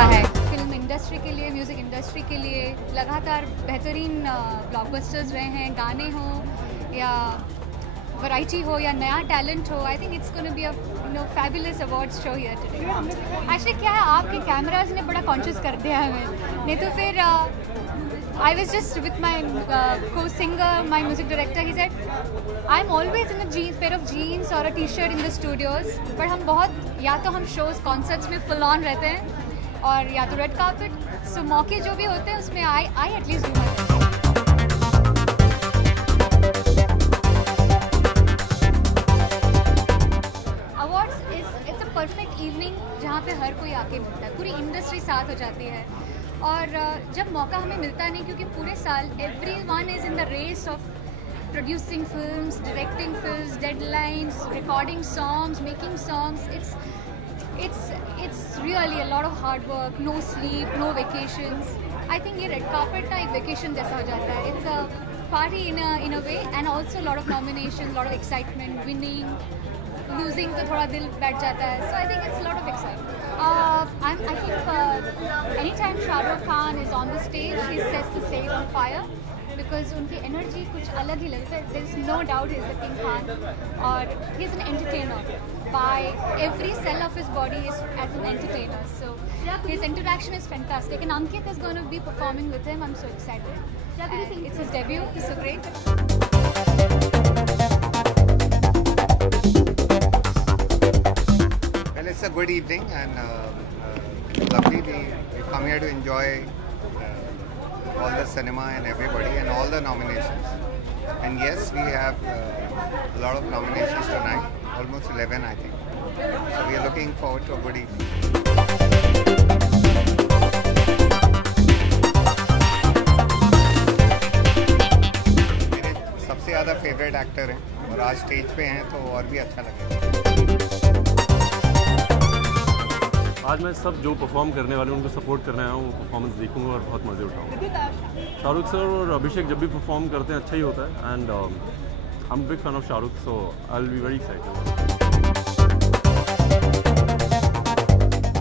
रहा है film industry के लिए, म्यूज़िक इंडस्ट्री के लिए। लगातार बेहतरीन ब्लॉकबस्टर्स रहे हैं, गाने हों या वैरायटी हो या नया टैलेंट हो। आई think it's gonna be a fabulous awards show here today. Actually क्या है, आपके कैमराज ने बड़ा कॉन्शियस कर दिया हमें, नहीं तो फिर I was just with my co-singer, my music director. He said, "I'm always in a pair of jeans or a t-shirt in the studios." But हम बहुत या तो हम shows, concerts में full on रहते हैं और या तो red carpet. So मौके जो भी होते हैं उसमें I at least do my best. Awards it's a perfect evening जहाँ पे हर कोई आके मिलता है, पूरी इंडस्ट्री साथ हो जाती है। और जब मौका हमें मिलता नहीं, क्योंकि पूरे साल everyone is in the race of producing films, directing films, deadlines, recording songs, making songs. It's really a lot of hard work, no sleep, no vacations. I think ये red carpet ना एक vacation जैसा हो जाता है. It's a party in a way, and also a lot of nominations, lot of excitement, winning, losing तो थोड़ा दिल बैठ जाता है. So I think it's a lot of excitement. I think anytime Shah Rukh Khan is on the stage, he sets the stage on fire because उनकी energy कुछ अलग ही लगता है. There is no doubt he's the King Khan, और he's an entertainer. By every cell of his body is as an entertainer. So his interaction is fantastic, and Ankit is going to be performing with him. I'm so excited. And it's his debut. He's so great. It's a good evening and lovely. We come here to enjoy all the cinema and everybody and all the nominations. And yes, we have a lot of nominations tonight, almost 11 I think. So we are looking forward to a good evening. मेरे सबसे ज़्यादा favourite actor हैं और आज stage पे हैं तो और भी अच्छा लगेगा। आज मैं सब जो परफॉर्म करने वाले उनको सपोर्ट करने आया हूँ, वो परफॉर्मेंस देखूंगा और बहुत मज़े उठाऊंगा। शाहरुख सर और अभिषेक जब भी परफॉर्म करते हैं अच्छा ही होता है, and I am big fan of Shahrukh, so I will be very excited.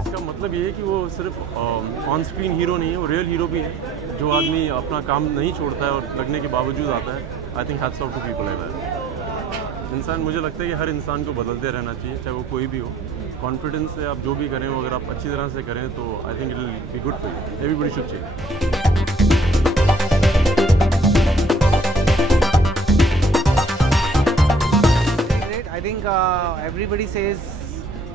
इसका मतलब ये है कि वो सिर्फ ऑन स्क्रीन हीरो नहीं है, वो रियल हीरो भी है। जो आदमी अपना काम नहीं छोड़ता है और लगने के बावजूद आता है, I think hats off to people like that. इंसान, मुझे लगता है कि हर इंसान को बदलते रहना चाहिए, चाहे वो कोई भी हो। कॉन्फिडेंस से आप जो भी करें, वो अगर आप अच्छी तरह से करें तो I think it will be good for you. Everybody should change. I think everybody says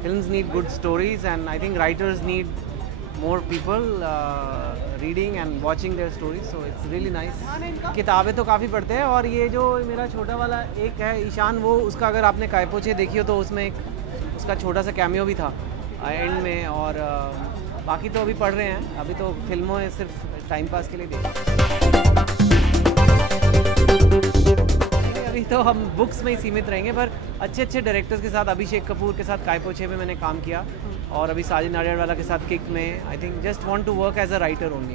films need good stories, and I think writers need more people reading and watching their stories, so it's really nice. किताबें तो काफ़ी पढ़ते हैं, और ये जो मेरा छोटा वाला एक है ईशान, वो उसका अगर आपने काय पोछे देखी हो तो उसमें एक उसका छोटा सा कैमियो भी था एंड में, और बाकी तो अभी पढ़ रहे हैं। अभी तो फिल्मों में सिर्फ टाइम पास के लिए देखा। अभी तो हम बुक्स में ही सीमित रहेंगे, पर अच्छे अच्छे डायरेक्टर्स के साथ, अभिषेक कपूर के साथ काय पोछे में मैंने काम किया, और अभी साजिद नाडियाडवाला के साथ किक में। I think just want to work as a writer only.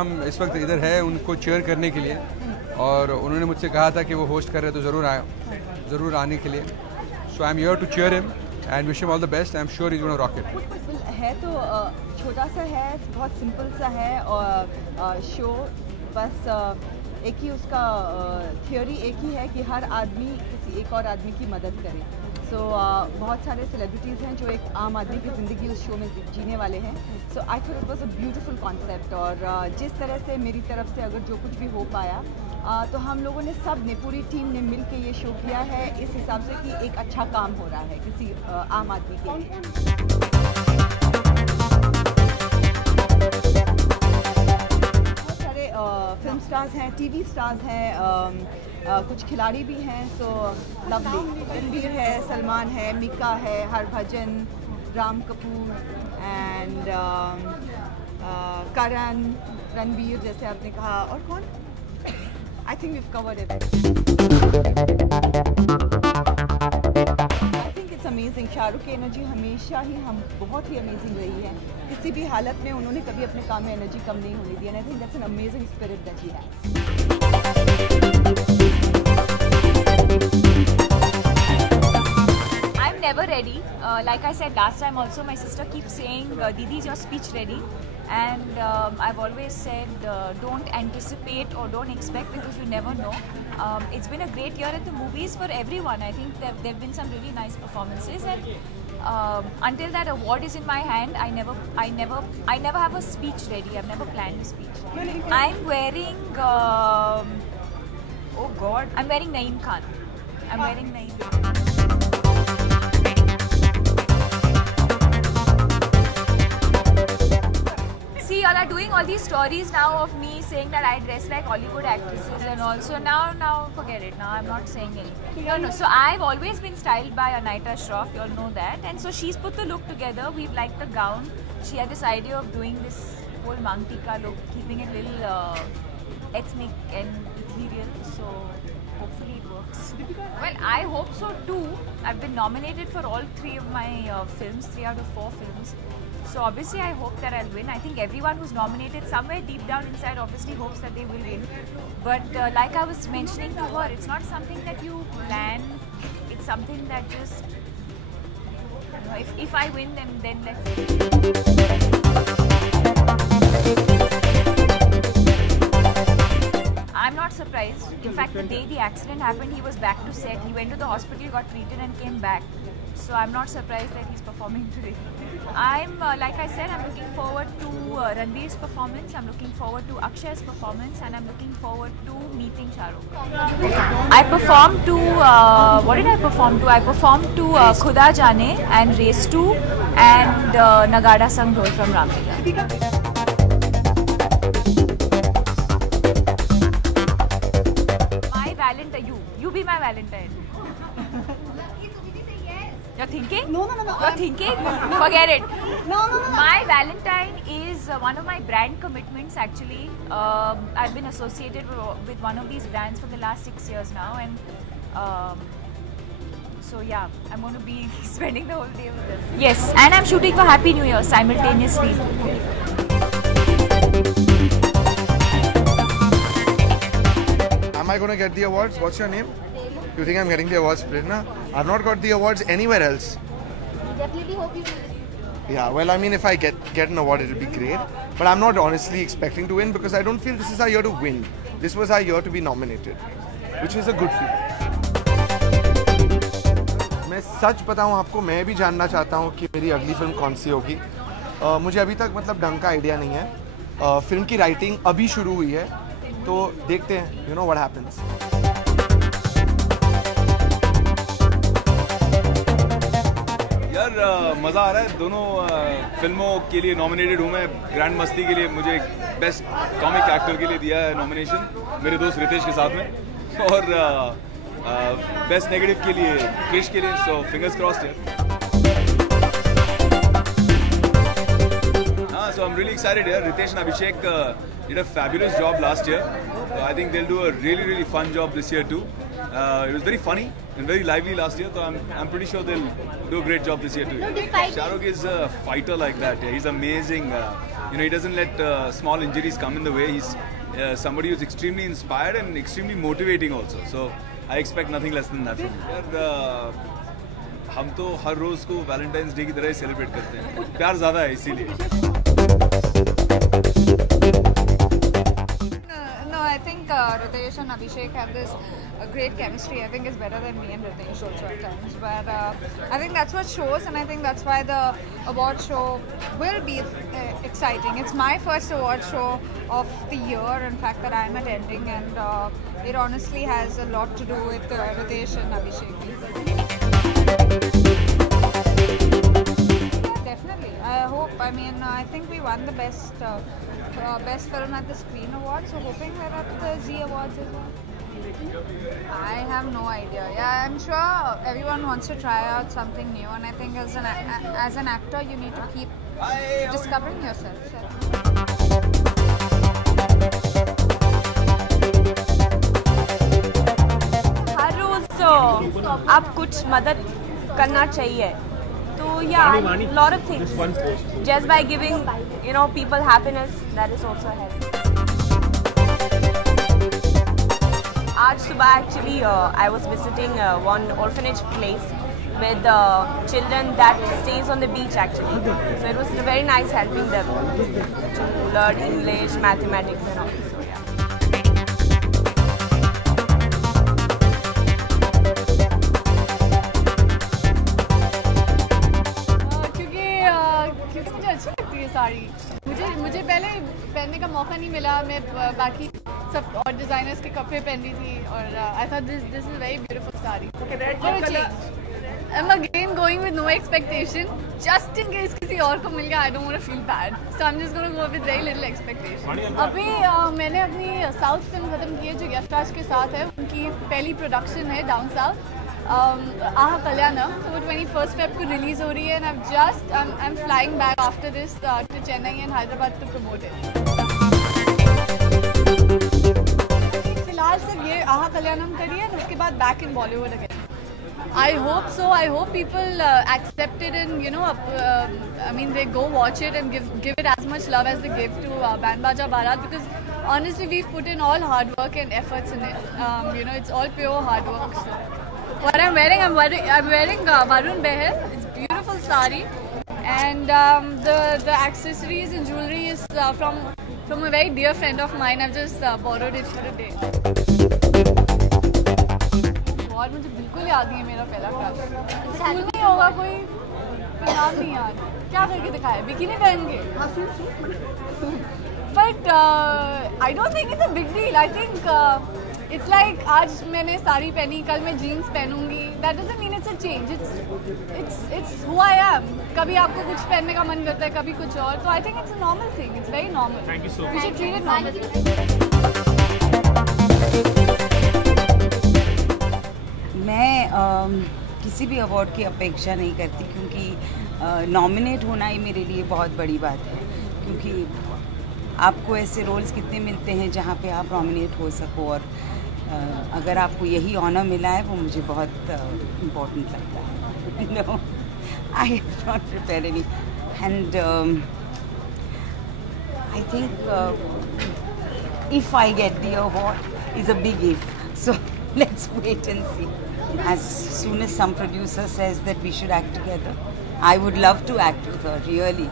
हम इस वक्त इधर है उनको चेयर करने के लिए, और उन्होंने मुझसे कहा था कि वो होस्ट कर रहे तो ज़रूर आने के लिए। So I am here to cheer him and wish him all the best. I am sure he is gonna rock it. है तो छोटा सा है, बहुत सिंपल सा है, और शो बस एक ही उसका थियोरी एक ही है कि हर आदमी किसी एक और आदमी की मदद करे। सो बहुत सारे सेलिब्रिटीज़ हैं जो एक आम आदमी की ज़िंदगी उस शो में जीने वाले हैं। So I thought it was a beautiful concept, और जिस तरह से मेरी तरफ से अगर जो कुछ भी हो पाया, तो हम लोगों ने सब ने, पूरी टीम ने मिल के ये शो किया है इस हिसाब से कि एक अच्छा काम हो रहा है किसी आम आदमी के लिए। फिल्म स्टार्स हैं, टीवी स्टार्स हैं, कुछ खिलाड़ी भी हैं। सो लवली, रणबीर है, सलमान है, मिका है, Harbhajan, Ram Kapoor and Karan, Ranveer जैसे आपने कहा, और कौन? I think we've covered it. I think it's amazing. Shahrukh की एनर्जी हमेशा ही बहुत ही अमेजिंग रही है. किसी भी हालत में उन्होंने कभी अपने काम में एनर्जी कम नहीं होने दी. And I think that's an amazing spirit that he has. I'm never ready. Like I said last time also, my sister keeps saying, Didi, is your speech ready? And I've always said, don't anticipate or don't expect, because you never know. It's been a great year at the movies for everyone. I think there have been some really nice performances, and until that award is in my hand, I never have a speech ready. I've never planned a speech. I'm wearing, oh God, I'm wearing Naeem Khan. I'm wearing Naeem Khan. See, y'all are doing all these stories now of me saying that I dress like Hollywood actresses and also now forget it. Now I'm not saying anything. No. So I've always been styled by Anaita Shroff, y'all know that. And so she's put the look together. We've liked the gown. She had this idea of doing this whole Mangtika look, keeping it a little ethnic and ethereal. So hopefully it works. Well, I hope so too. I've been nominated for all 3 of my films, 3 out of 4 films. So obviously I hope that I'll win. I think everyone who's nominated somewhere deep down inside obviously hopes that they will win. But like I was mentioning to her, it's not something that you plan. It's something that just, you know, if I win, then let's see. I'm not surprised. In fact, the day the accident happened, he was back to set. He went to the hospital, got treated and came back. So I'm not surprised that he's performing today. I'm, like I said, I'm looking forward to Ranveer's performance, I'm looking forward to Akshay's performance, and I'm looking forward to meeting Shah Rukh. I performed to, what did I perform to? I performed to Khuda Jaane and Race 2 and Nagada Sang Dhol from Ramlila. My Valentine, you be my Valentine. You're thinking? No. You're thinking? Forget it. No. My Valentine is one of my brand commitments actually. I've been associated with one of these brands for the last 6 years now, and so yeah, I'm going to be spending the whole day with them. Yes, and I'm shooting for Happy New Year simultaneously. Am I going to get the awards? What's your name? You think I'm getting the awards, Prerna? I've not got the awards anywhere else. Definitely hope you will. Yeah, well, I mean, if I get an award, it'll be great. But I'm not honestly expecting to win because I don't feel this is our year to win. This was our year to be nominated, which is a good feeling. मैं सच बताऊं आपको, मैं भी जानना चाहता हूं कि मेरी अगली फिल्म कौन सी होगी. मुझे अभी तक मतलब ढंग का आइडिया नहीं है. फिल्म की राइटिंग अभी शुरू हुई है, तो देखते हैं. You know what happens. यार मज़ा आ रहा है. दोनों फिल्मों के लिए नॉमिनेटेड हूँ मैं. ग्रैंड मस्ती के लिए मुझे बेस्ट कॉमिक एक्टर के लिए दिया है नॉमिनेशन मेरे दोस्त रितेश के साथ में, और बेस्ट नेगेटिव के लिए क्रिश के लिए. सो फिंगर्स क्रॉस्ड यार. So I'm really excited here. Ritesh and Abhishek did a fabulous job last year. I think they'll do a really fun job this year too. It was very funny and very lively last year, so I'm pretty sure they'll do a great job this year too. Shah Rukh is a fighter like that. Yeah, he's amazing. He doesn't let small injuries come in the way. He's somebody who's extremely inspired and extremely motivating also. So I expect nothing less than that from him. यार हम तो हर रोज को Valentine's day की तरह celebrate करते हैं. प्यार ज़्यादा है इसीलिए. No, I think Ritesh and Abhishek have this great chemistry. I think it's better than me and Ritesh also at times. But I think that's what shows, and I think that's why the award show will be exciting. It's my first award show of the year, in fact, that I'm attending, and it honestly has a lot to do with Ritesh and Abhishek. Definitely. I hope. I mean, I think we won the best film at the Screen Awards, so hoping we're at the Z Awards as well. I have no idea. Yeah, I'm sure everyone wants to try out something new, and I think as an actor, you need to keep discovering yourself. हर रोज आप कुछ मदद करना चाहिए. So yeah, lot of things. Just by giving, people happiness, that is also help. आज सुबह actually I was visiting one orphanage place with children that stays on the beach actually. So it was very nice helping them to learn English, mathematics and all. So yeah. Sari मुझे पहले पहनने का मौका नहीं मिला. मैं बाकी सब और डिज़ाइनर्स के कपड़े पहन रही थी और I thought this is very beautiful sari. I'm again going with no expectation, just in case किसी और को मिल गया. I don't want to feel bad, so I'm just going to go with very little expectation. अभी मैंने अपनी south film खत्म की है जो यशराज के साथ है. उनकी पहली प्रोडक्शन है डाउन साउथ, आहा कल्याणम. तो वो 21 Feb को रिलीज़ हो रही है. And I'm flying back after this to Chennai and Hyderabad to promote it. फिलहाल सिर्फ ये आहा कल्याणम करिए और उसके बाद back in Bollywood again. I hope so. I hope people accept it and I mean they go watch it and give it as much love as they give to Band Baja Bharat, because honestly we've put in all hard work and efforts in it. It's all pure hard work. So what I'm wearing Varun Behel. It's beautiful sari, and the accessories and jewelry is from a very dear friend of mine. I've just borrowed it for a day. और मुझे बिल्कुल याद नहीं है मेरा पहला crush. School में ही होगा कोई नाम नहीं याद. क्या करके दिखाया? बिकिनी पहन के. But I don't think it's a big deal. I think it's like आज मैंने साड़ी पहनी, कल मैं जीन्स पहनूंगी. That doesn't mean it's a change. It's who I am. कभी आपको कुछ पहनने का मन करता है, कभी कुछ और. तो I think it's a normal thing. It's very normal. We should treat it normally. मैं किसी भी अवार्ड की अपेक्षा नहीं करती, क्योंकि नॉमिनेट होना ही मेरे लिए बहुत बड़ी बात है. क्योंकि आपको ऐसे रोल्स कितने मिलते हैं जहाँ पे आप नॉमिनेट हो सको, और अगर आपको यही ऑनर मिला है वो मुझे बहुत इम्पोर्टेंट लगता है. No, I have not prepared any, and I think if I get the award is a big if. So let's wait and see. As soon as some producer says that we should act together, I would love to act with her, really.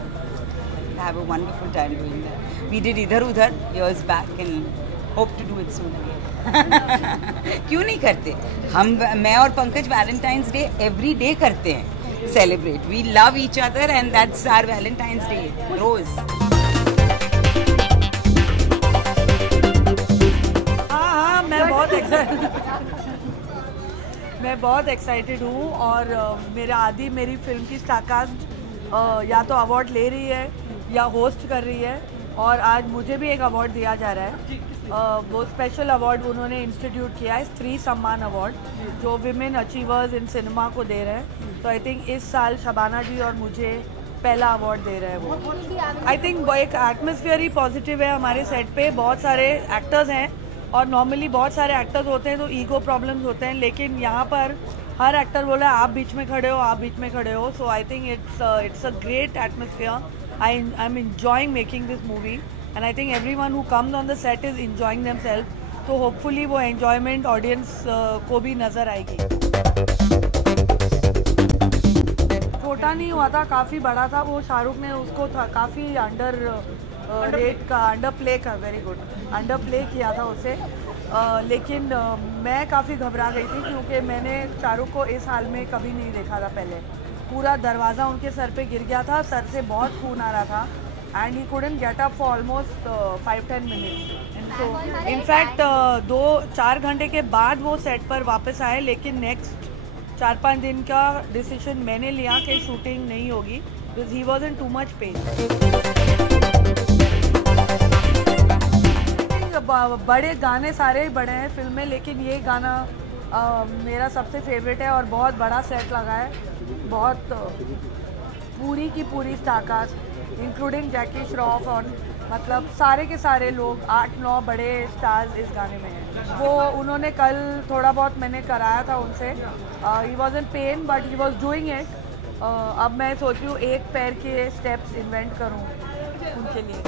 I have a wonderful time doing that. We did Idhar Udhar years back and hope to do it soon again. क्यों नहीं करते? मैं और Pankaj Valentine's Day every day करते हैं, celebrate. We love each other and that's our Valentine's Day. Rose. मैं बहुत excited हूँ और मेरी फिल्म की स्टारकास्ट या तो अवार्ड ले रही है या होस्ट कर रही है, और आज मुझे भी एक अवार्ड दिया जा रहा है. वो स्पेशल अवार्ड उन्होंने इंस्टीट्यूट किया है, स्त्री सम्मान अवार्ड, जो विमेन अचीवर्स इन सिनेमा को दे रहे हैं. तो आई थिंक इस साल शबाना जी और मुझे पहला अवार्ड दे रहे हैं वो. आई थिंक एक एटमॉस्फेयर ही पॉजिटिव है हमारे सेट पे. बहुत सारे एक्टर्स हैं और नॉर्मली बहुत सारे एक्टर्स होते हैं तो ईगो प्रॉब्लम्स होते हैं, लेकिन यहाँ पर हर एक्टर बोला आप बीच में खड़े हो, आप बीच में खड़े हो. So I think it's a great atmosphere. I am enjoying making this movie and I think everyone who comes on the set is enjoying themselves. तो होपफुली वो एंजॉयमेंट ऑडियंस को भी नज़र आएगी. छोटा नहीं हुआ था, काफ़ी बड़ा था. वो शाहरुख ने उसको काफ़ी अंडर प्ले किया था उसे. लेकिन मैं काफ़ी घबरा गई थी क्योंकि मैंने शाहरुख को इस हाल में कभी नहीं देखा था पहले. पूरा दरवाज़ा उनके सर पे गिर गया था, सर से बहुत खून आ रहा था and he couldn't get up for almost 5-10 minutes. So in fact 2-4 घंटे के बाद वो सेट पर वापस आए, लेकिन नेक्स्ट 4-5 दिन का डिसीजन मैंने लिया कि शूटिंग नहीं होगी because he was in too much pain. बड़े गाने सारे ही बड़े हैं फिल्म में, लेकिन ये गाना मेरा सबसे फेवरेट है और बहुत बड़ा सेट लगा है, बहुत पूरी की पूरी स्टारकास्ट इंक्लूडिंग जैकी श्रॉफ और मतलब सारे के सारे लोग 8-9 बड़े स्टार्स इस गाने में हैं। वो उन्होंने कल थोड़ा बहुत मैंने कराया था उनसे, he was in pen but he was doing it. अब मैं सोच रही हूँ एक पैर के स्टेप्स इन्वेंट करूँ उनके लिए।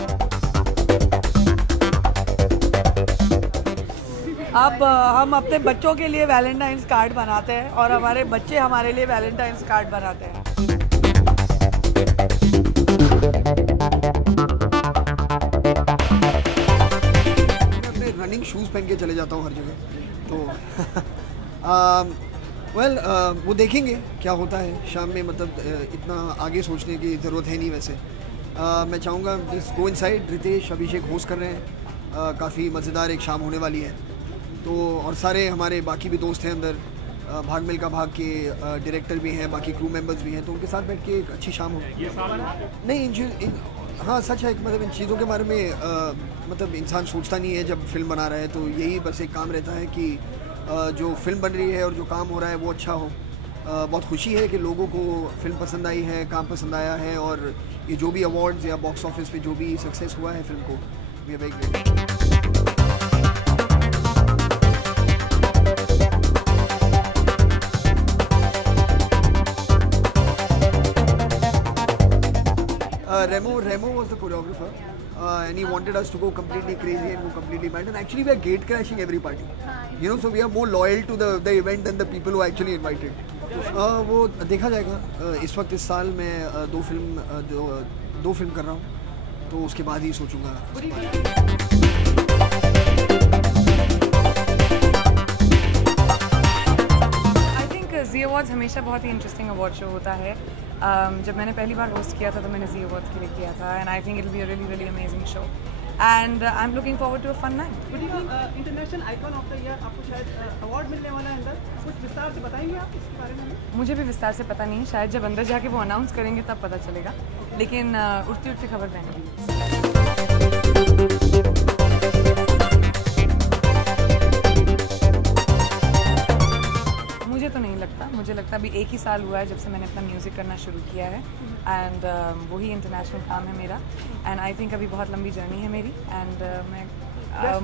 अब हम अपने बच्चों के लिए वैलेंटाइंस कार्ड बनाते हैं और हमारे बच्चे हमारे लिए वैलेंटाइंस कार्ड बनाते हैं। रनिंग शूज़ पहन के चले जाता हूँ हर जगह, तो वो देखेंगे क्या होता है शाम में, मतलब इतना आगे सोचने की ज़रूरत है नहीं वैसे। मैं चाहूँगा जस्ट गो इनसाइड। रितेश अभिषेक होस्ट कर रहे हैं, काफ़ी मज़ेदार एक शाम होने वाली है। तो और सारे हमारे बाकी भी दोस्त हैं अंदर, भाग मिल्खा भाग के डायरेक्टर भी हैं, बाकी क्रू मेंबर्स भी हैं, तो उनके साथ बैठ के एक अच्छी शाम हो। नहीं हाँ सच है, मतलब इन चीज़ों के बारे में मतलब इंसान सोचता नहीं है जब फिल्म बना रहा है, तो यही बस एक काम रहता है कि जो फिल्म बन रही है और जो काम हो रहा है वो अच्छा हो। बहुत खुशी है कि लोगों को फिल्म पसंद आई है, काम पसंद आया है, और ये जो भी अवार्ड्स या बॉक्स ऑफिस पे जो भी सक्सेस हुआ है फिल्म को, we are very great. Remo was the choreographer, and he wanted us to go completely crazy and go completely mad. And actually, we are gate crashing every party. You know, so we are more loyal to the event than the people who actually invited. वो देखा जाएगा। इस वक्त इस साल मैं दो film कर रहा हूँ, तो उसके बाद ही सोचूंगा। ज़ी अवार्ड्स हमेशा बहुत ही इंटरेस्टिंग अवार्ड शो होता है। जब मैंने पहली बार होस्ट किया था तो मैंने ज़ी अवार्ड्स के लिए किया था, and I think it will be a really really amazing show, and I am looking forward to a fun night. International icon of the year आपको शायद अवार्ड मिलने वाला है अंदर, कुछ विस्तार से बताएंगे आप इसके बारे में? मुझे भी विस्तार से पता नहीं, शायद जब अंदर जाके वो अनाउंस करेंगे तब पता चलेगा, लेकिन उड़ती उड़ती खबर देंगे। मुझे तो नहीं लगता, मुझे लगता अभी एक ही साल हुआ है जब से मैंने अपना म्यूज़िक करना शुरू किया है, एंड वही इंटरनेशनल काम है मेरा, एंड आई थिंक अभी बहुत लंबी जर्नी है मेरी, एंड मैं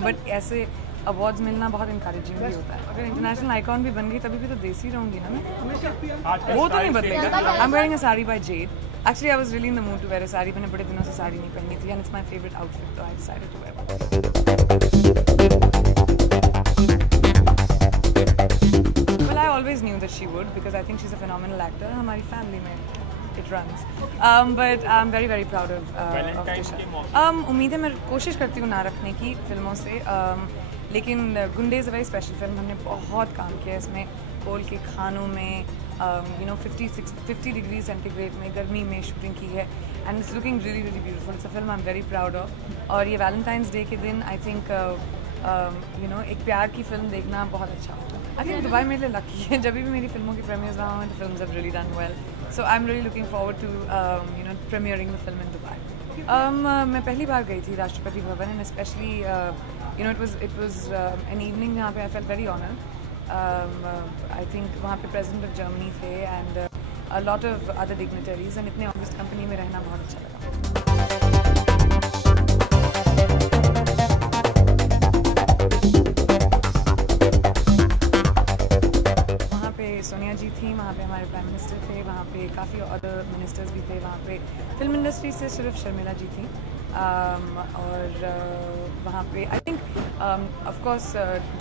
बट ऐसे अवार्ड्स मिलना बहुत इंकरेजिंग भी होता है। अगर इंटरनेशनल आइकॉन भी बन गई तभी भी तो देसी रहूँगी ना मैं, वो तो नहीं बदलेगा। I am wearing a sari by Z. Actually I was really in the mood to wear a sari, मैंने बड़े दिनों से साड़ी नहीं पहनी थी, and it's my favourite outfit, तो I decided to wear. I always knew that she would, because I think she's a phenomenal actor. हमारी family में it runs. But I'm very very proud of Tisha. उम्मीद है, मैं कोशिश करती हूँ ना रखने की फिल्मों से, लेकिन गुंडे is a very special film. हमने बहुत काम किया है इसमें, कोल के खानों में, you know 50 डिग्री सेंटीग्रेड में गर्मी में शूटिंग की है, and it's looking really really beautiful. It's a film I am very proud of, और ये वैलेंटाइंस डे के दिन आई थिंक यू नो एक प्यार की फिल्म देखना बहुत अच्छा होता है। आई थिंक दुबई मेरे लिए लकी है, जब भी मेरी फिल्मों की प्रीमियर्स वहाँ हैं, तो films have really done well, so I am really looking forward to you know premiering the film in Dubai. मैं पहली बार गई थी Rashtrapati Bhavan, and specially you know it was an evening जहाँ पे I felt very honoured. I think वहाँ पे president of Germany थे, and a lot of other dignitaries, and इतने ऑगस्ट कंपनी में रहना बहुत अच्छा लगा। सोनिया जी थी वहाँ पे, हमारे प्राइम मिनिस्टर थे वहाँ पे, काफ़ी अदर मिनिस्टर्स भी थे वहाँ पे। फिल्म इंडस्ट्री से सिर्फ शर्मिला जी थी, और वहाँ पे I think of course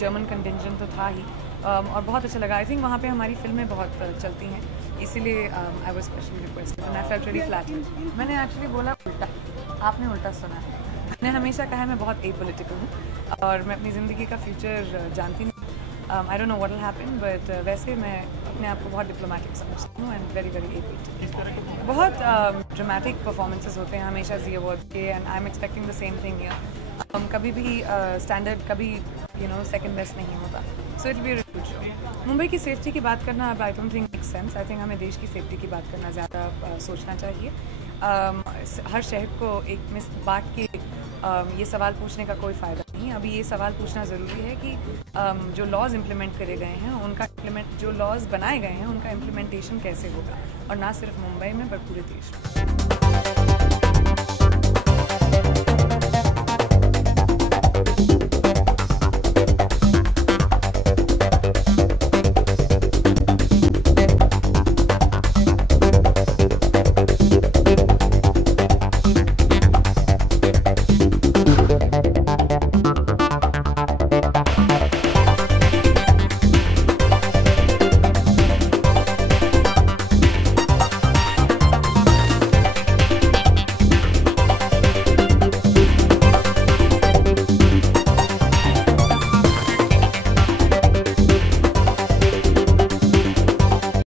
German contingent तो था ही, और बहुत अच्छा लगा। आई थिंक वहाँ पे हमारी फिल्में बहुत चलती हैं, इसीलिए I was specially requested, and I felt really flattered. मैंने एक्चुअली बोला उल्टा, आपने उल्टा सुना है। मैंने हमेशा कहा है मैं बहुत एपॉलिटिकल हूँ, और मैं अपनी ज़िंदगी का फ्यूचर जानती नहीं। I don't know what will happen, but वैसे मैं अपने आप को बहुत डिप्लोमेटिक समझती हूँ, एंड वेरी वेरी एपॉलिटिकल। बहुत ड्रामेटिक परफॉर्मेंसेस होते हैं हमेशा ज़ी अवार्ड्स के, and I am expecting the same thing here. कभी भी स्टैंडर्ड कभी यू नो सेकंड बेस्ट नहीं होता, so it be a good show. Mumbai की सेफ्टी की बात करना अब आई don't think makes sense. I think हमें देश की सेफ्टी की बात करना ज़्यादा सोचना चाहिए। हर शहर को एक बांट के ये सवाल पूछने का कोई फ़ायदा नहीं। अभी ये सवाल पूछना ज़रूरी है कि जो लॉज इम्प्लीमेंट करे गए हैं उनका जो लॉज बनाए गए हैं उनका इम्प्लीमेंटेशन कैसे होगा, और ना सिर्फ मुंबई में पर पूरे देश में।